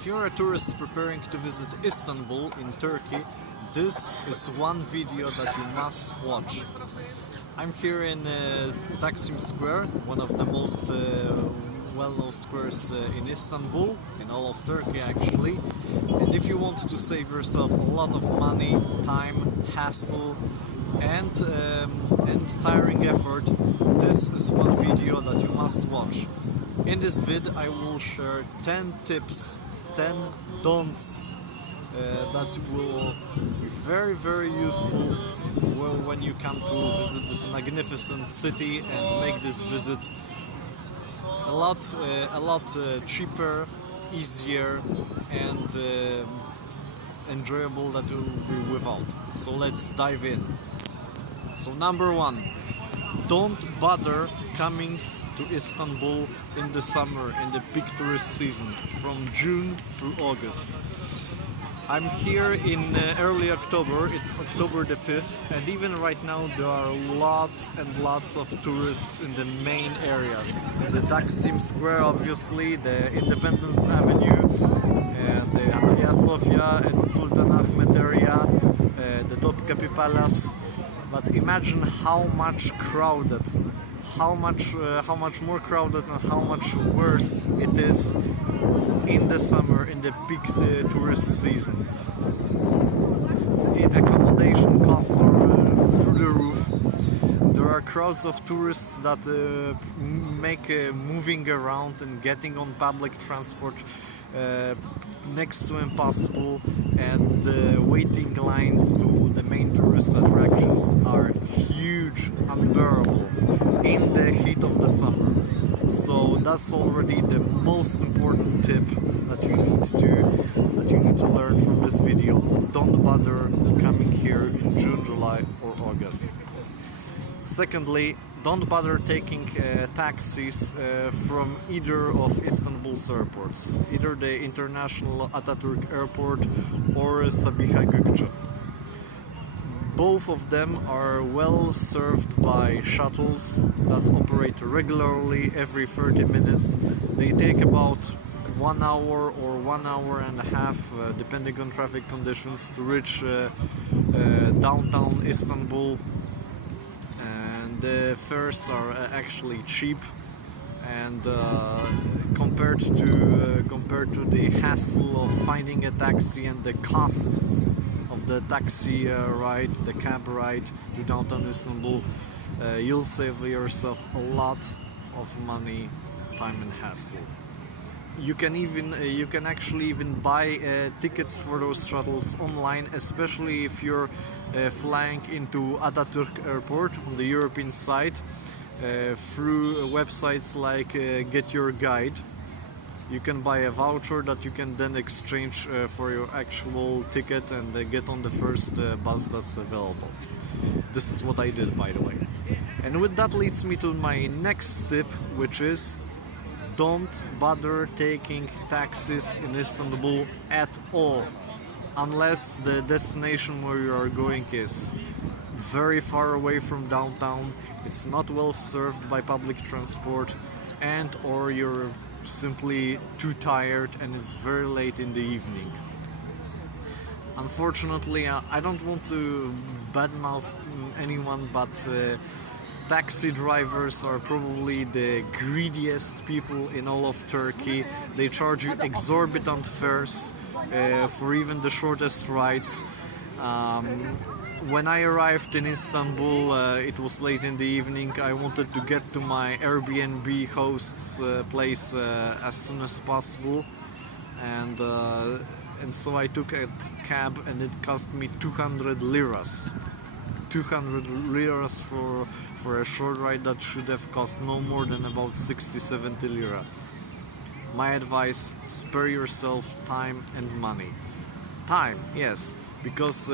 If you're a tourist preparing to visit Istanbul in Turkey, this is one video that you must watch. I'm here in Taksim Square, one of the most well-known squares in Istanbul, in all of Turkey actually. And if you want to save yourself a lot of money, time, hassle and tiring effort, this is one video that you must watch. In this vid I will share 10 tips, 10 don'ts that will be very useful when you come to visit this magnificent city and make this visit a lot cheaper, easier and enjoyable that you will be without. So let's dive in. So number 1, don't bother coming to Istanbul in the summer, in the big tourist season, from June through August. I'm here in early October, it's October the 5th, and even right now there are lots and lots of tourists in the main areas. The Taksim Square obviously, the Independence Avenue, the Hagia Sophia and Sultan Ahmet area, the Topkapi Palace. But imagine how much crowded, how much more crowded and how much worse it is in the summer, in the big tourist season. Accommodation costs are through the roof. There are crowds of tourists that make moving around and getting on public transport next to impossible, and the waiting lines to the main tourist attractions are huge, unbearable in the heat of the summer. So that's already the most important tip that you need to learn from this video. Don't bother coming here in June, July or August. Secondly, don't bother taking taxis from either of Istanbul's airports, either the International Atatürk Airport or Sabiha Gökçen. Both of them are well served by shuttles that operate regularly every 30 minutes. They take about 1 hour or 1 hour and a half, depending on traffic conditions, to reach downtown Istanbul. The fares are actually cheap, and compared to the hassle of finding a taxi and the cost of the taxi ride, the cab ride to downtown Istanbul, you'll save yourself a lot of money, time and hassle. You can actually even buy tickets for those shuttles online, especially if you're flying into Atatürk Airport on the European side through websites like Get Your Guide. You can buy a voucher that you can then exchange for your actual ticket and get on the first bus that's available. This is what I did, by the way. And with that leads me to my next tip, which is don't bother taking taxis in Istanbul at all, unless the destination where you are going is very far away from downtown, it's not well served by public transport, and or you're simply too tired and it's very late in the evening. Unfortunately, I don't want to badmouth anyone, but taxi drivers are probably the greediest people in all of Turkey. They charge you exorbitant fares for even the shortest rides. When I arrived in Istanbul, it was late in the evening. I wanted to get to my Airbnb host's place as soon as possible, and so I took a cab, and it cost me 200 liras. 200 liras for a short ride that should have cost no more than about 60-70 lira. My advice, spare yourself time and money. Time, yes, because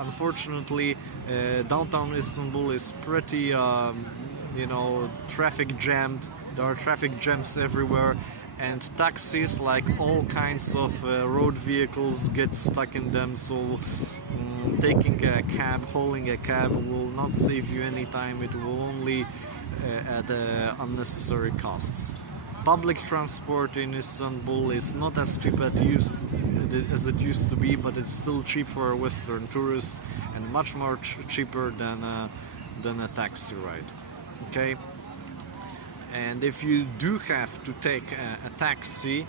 unfortunately downtown Istanbul is pretty traffic jammed. There are traffic jams everywhere, and taxis, like all kinds of road vehicles, get stuck in them. So taking a cab, hauling a cab will not save you any time. It will only add unnecessary costs. Public transport in Istanbul is not as cheap as it used to be, but it's still cheap for a Western tourist and much more cheaper than a taxi ride. Okay, and if you do have to take a taxi,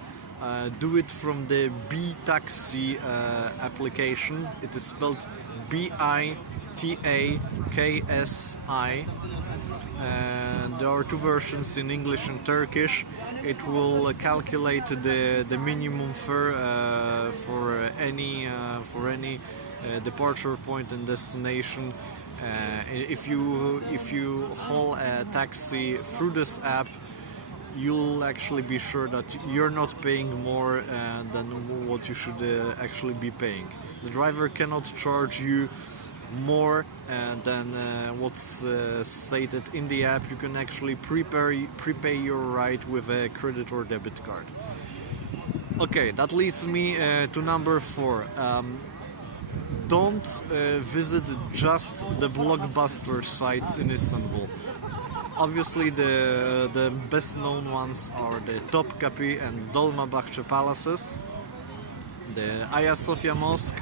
do it from the B Taxi application. It is spelled BITAKSI. There are two versions in English and Turkish. It will calculate the minimum fare for any departure point and destination. If you haul a taxi through this app, you'll actually be sure that you're not paying more than what you should actually be paying. The driver cannot charge you more than what's stated in the app. You can actually prepay your ride with a credit or debit card. Okay, that leads me to number 4. Don't visit just the blockbuster sites in Istanbul. Obviously, the best known ones are the Topkapi and Dolmabahce palaces, the Hagia Sophia Mosque,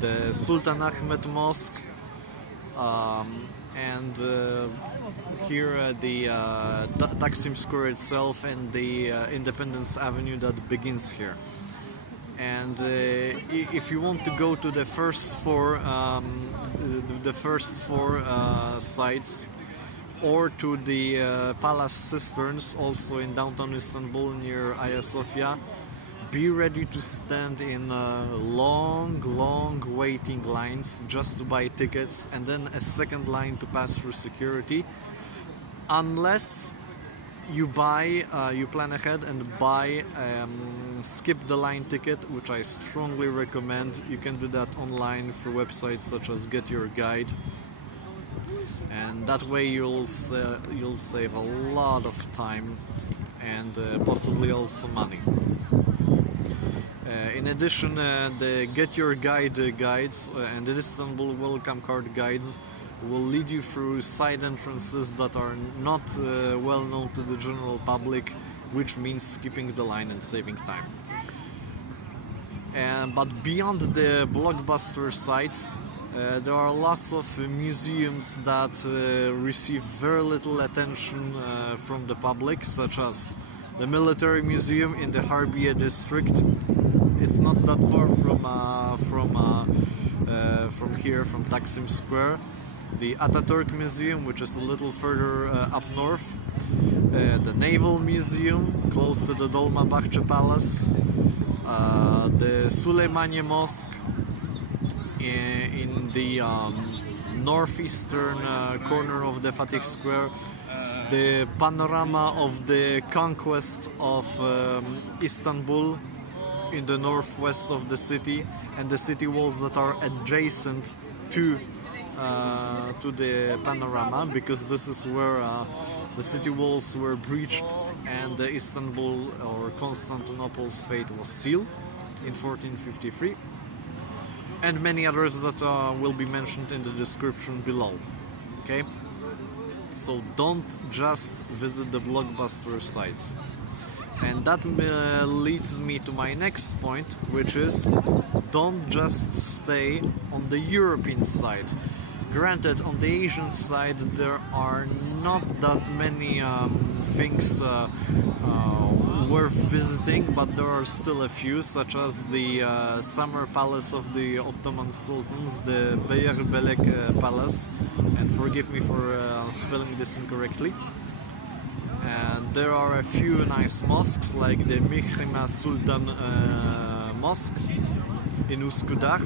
the Sultan Ahmed Mosque, and here the Taksim Square itself and the Independence Avenue that begins here. And if you want to go to the first four sites, or to the Palace Cisterns, also in downtown Istanbul near Hagia Sophia, be ready to stand in long waiting lines just to buy tickets, and then a second line to pass through security, unless you plan ahead and buy skip the line ticket, which I strongly recommend. You can do that online through websites such as Get Your Guide, and that way you'll save a lot of time and possibly also money. In addition, the Get Your Guide guides and the Istanbul Welcome Card guides will lead you through side entrances that are not well known to the general public, which means skipping the line and saving time. But beyond the blockbuster sites, there are lots of museums that receive very little attention from the public, such as the Military Museum in the Harbiye district. It's not that far from here, from Taksim Square. The Atatürk Museum, which is a little further up north. The Naval Museum, close to the Dolmabahce Palace. The Süleymaniye Mosque in the northeastern corner of the Fatih Square. The panorama of the conquest of Istanbul in the northwest of the city, and the city walls that are adjacent to the panorama, because this is where the city walls were breached and Istanbul or Constantinople's fate was sealed in 1453, and many others that will be mentioned in the description below. Okay, so don't just visit the blockbuster sites. And that leads me to my next point, which is don't just stay on the European side. Granted, on the Asian side there are not that many things worth visiting, but there are still a few, such as the summer palace of the Ottoman Sultans, the Beylerbeylik Palace, and forgive me for spelling this incorrectly. And there are a few nice mosques, like the Mihrima Sultan Mosque in Üsküdar,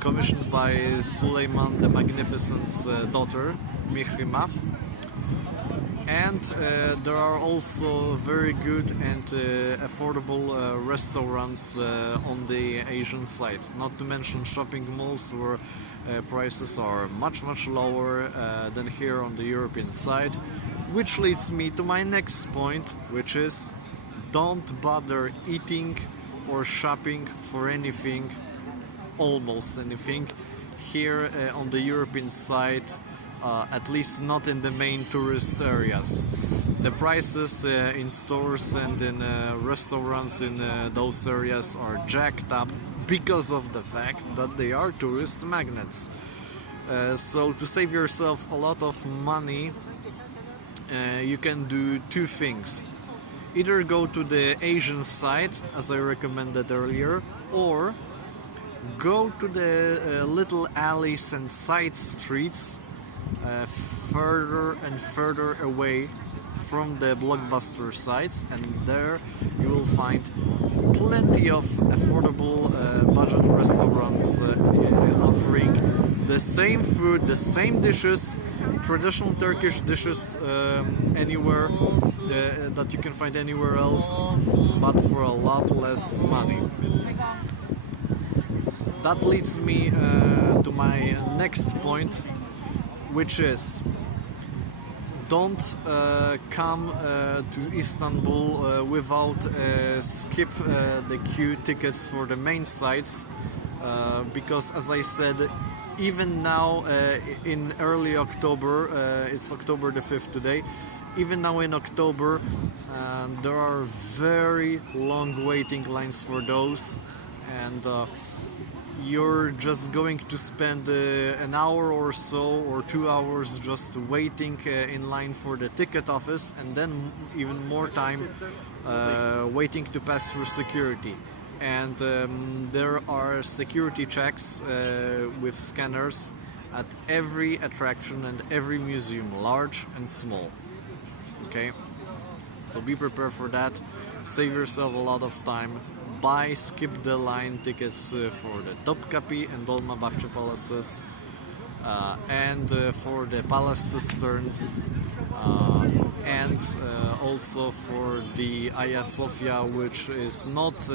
commissioned by Suleiman the Magnificent's daughter, Mihrima. And there are also very good and affordable restaurants on the Asian side, not to mention shopping malls where prices are much lower than here on the European side. Which leads me to my next point, which is don't bother eating or shopping for anything, almost anything, here on the European side at least not in the main tourist areas. The prices in stores and in restaurants in those areas are jacked up because of the fact that they are tourist magnets. So to save yourself a lot of money, you can do two things. Either go to the Asian side, as I recommended earlier, or go to the little alleys and side streets further and further away from the blockbuster sites, and there you will find plenty of affordable budget restaurants offering the same food, the same dishes, traditional Turkish dishes anywhere that you can find anywhere else, but for a lot less money. That leads me to my next point, which is don't come to Istanbul without skip the queue tickets for the main sites, because as I said, even now in early October, it's October the 5th today, even now in October there are very long waiting lines for those, and you're just going to spend an hour or so or 2 hours just waiting in line for the ticket office, and then even more time waiting to pass through security. And there are security checks with scanners at every attraction and every museum, large and small. Okay, so be prepared for that. Save yourself a lot of time. Buy skip the line tickets for the Topkapi and Dolmabahce palaces, and for the palace cisterns, and also for the Hagia Sophia, which is not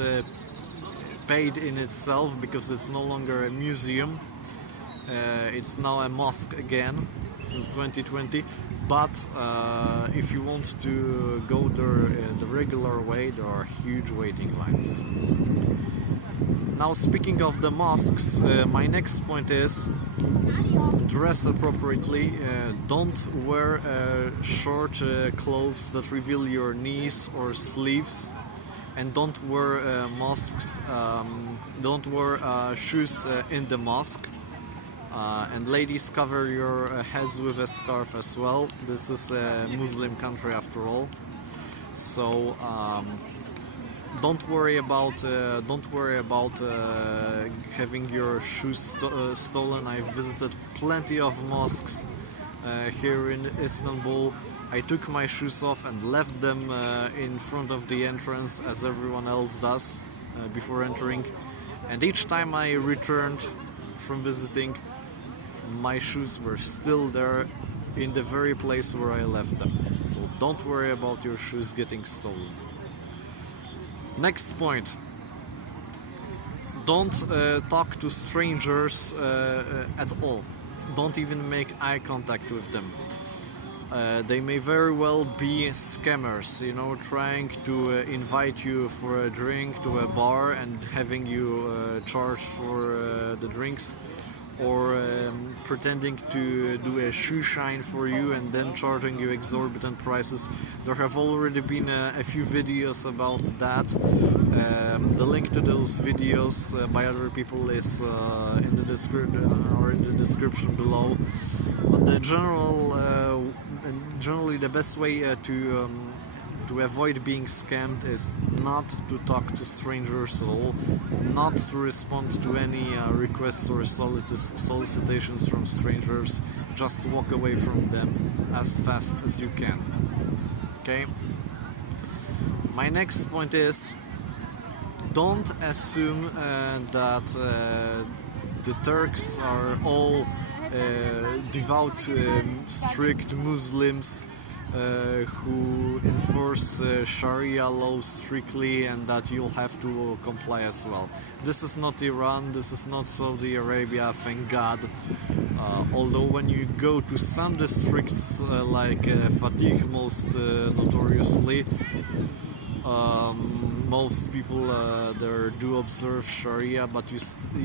paid in itself because it's no longer a museum. It's now a mosque again since 2020. But if you want to go there the regular way, there are huge waiting lines. Now, speaking of the mosques, my next point is dress appropriately. Don't wear short clothes that reveal your knees or sleeves, and don't wear don't wear shoes in the mosque. And ladies, cover your heads with a scarf as well. This is a Muslim country after all. So don't worry about having your shoes stolen. I've visited plenty of mosques here in Istanbul. I took my shoes off and left them in front of the entrance, as everyone else does before entering. And each time I returned from visiting, my shoes were still there in the very place where I left them. So don't worry about your shoes getting stolen. Next point. Don't talk to strangers at all. Don't even make eye contact with them. They may very well be scammers, you know, trying to invite you for a drink to a bar and having you charge for the drinks, or pretending to do a shoe shine for you and then charging you exorbitant prices. There have already been a few videos about that. The link to those videos by other people is in the description below. But the generally the best way to avoid being scammed is not to talk to strangers at all, not to respond to any requests or solicitations from strangers. Just walk away from them as fast as you can. Okay? My next point is, don't assume that the Turks are all devout, strict Muslims who enforce Sharia laws strictly, and that you'll have to comply as well. This is not Iran, this is not Saudi Arabia, thank God. Although when you go to some districts like Fatih most notoriously, most people there do observe Sharia, but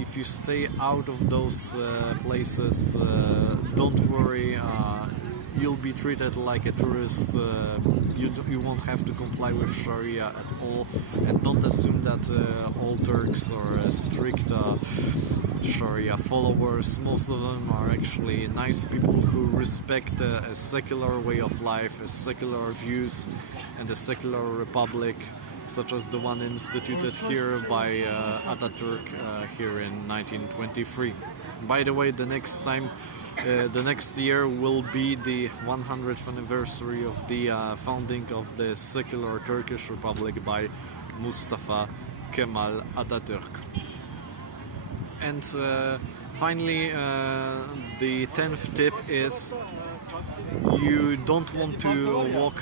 if you stay out of those places, don't worry, you'll be treated like a tourist. You won't have to comply with Sharia at all, and don't assume that all Turks are strict Sharia followers. Most of them are actually nice people who respect a secular way of life, a secular views, and a secular republic, such as the one instituted here by Ataturk here in 1923. By the way, the next year will be the 100th anniversary of the founding of the secular Turkish Republic by Mustafa Kemal Atatürk. And finally, the 10th tip is you don't want to walk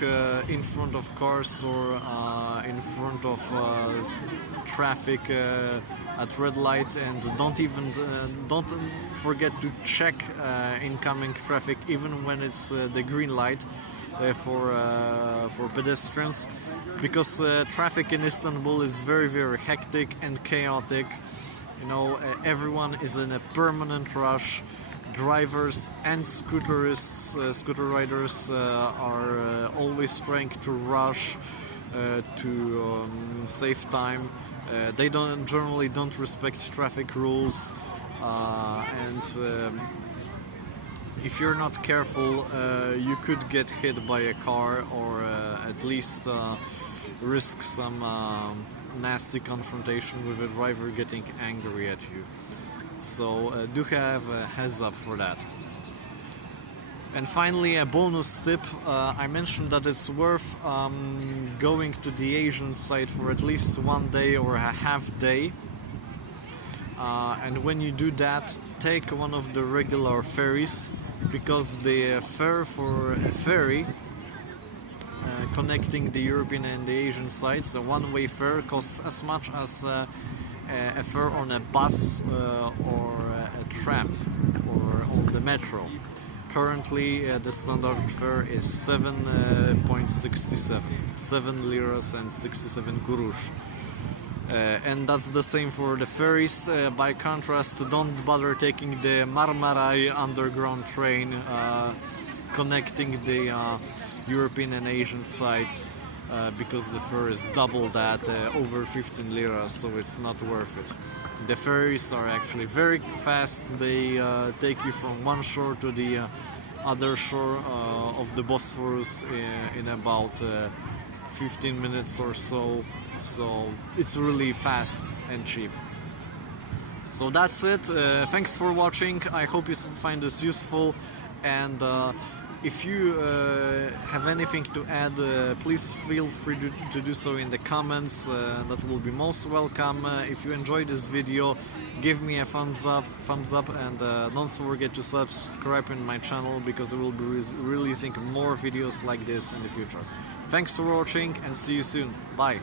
in front of cars or in front of traffic at red light, and don't forget to check incoming traffic even when it's the green light for pedestrians, because traffic in Istanbul is very, very hectic and chaotic. You know, everyone is in a permanent rush. Drivers and scooter riders are always trying to rush to save time. They generally don't respect traffic rules, and if you're not careful, you could get hit by a car, or at least risk some nasty confrontation with a driver getting angry at you. So do have a heads up for that. And finally, a bonus tip. I mentioned that it's worth going to the Asian side for at least one day or a half day. And when you do that, take one of the regular ferries, because the fare for a ferry connecting the European and the Asian sides, a one-way fare, costs as much as a fare on a bus or a tram or on the metro. Currently, the standard fare is 7.67, 7 liras and 67 kurush. And that's the same for the ferries. By contrast, don't bother taking the Marmaray underground train connecting the European and Asian sides, because the fare is double that, over 15 liras, so it's not worth it. The ferries are actually very fast. They take you from one shore to the other shore of the Bosphorus in about 15 minutes or so. So it's really fast and cheap. So that's it. Thanks for watching. I hope you find this useful, and if you have anything to add, please feel free to do so in the comments. That will be most welcome. If you enjoyed this video, give me a thumbs up, and don't forget to subscribe in my channel, because I will be releasing more videos like this in the future. Thanks for watching, and see you soon. Bye.